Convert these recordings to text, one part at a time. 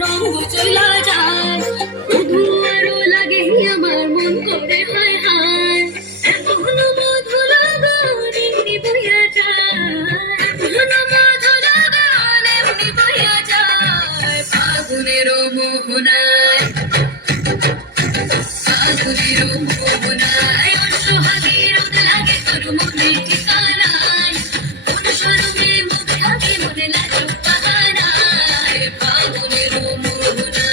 রঙ চলা যায় মধু আরো লাগে আমার মন করে হায় হায় এমন মধু লাগান এমনি বইয়া যায় এমন মধু লাগান এমনি বইয়া যায় ফাগুনের মোহনায় ফাগুনের মোহনায় সোহাগের লাগে তোর মনে ঠিকানায় কোন স্বরূপে মুখ থাকে মনে লাগে বাহানায় ফাগুনের মোহনায়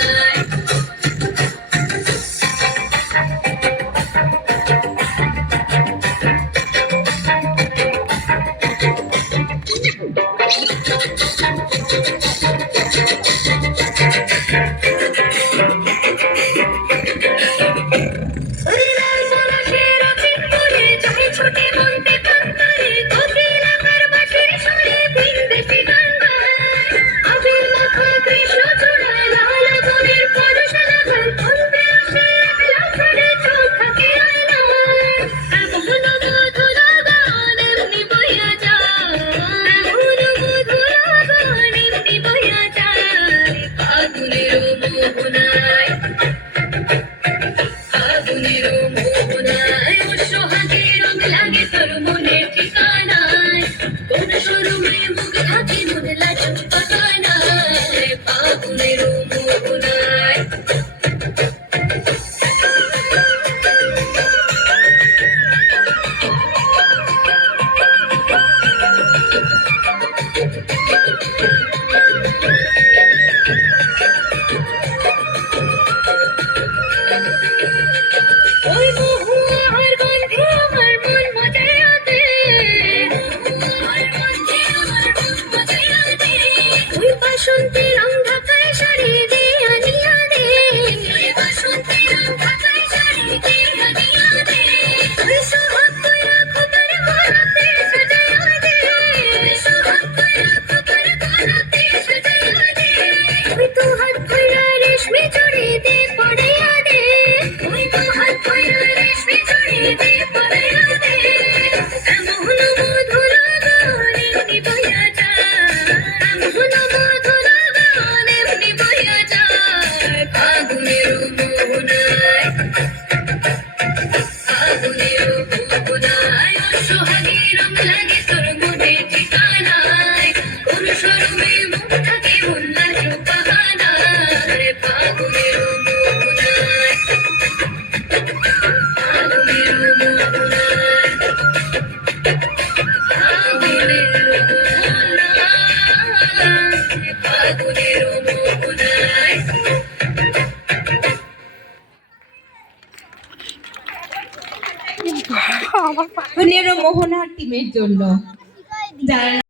মোহনার টিমের জন্য যারা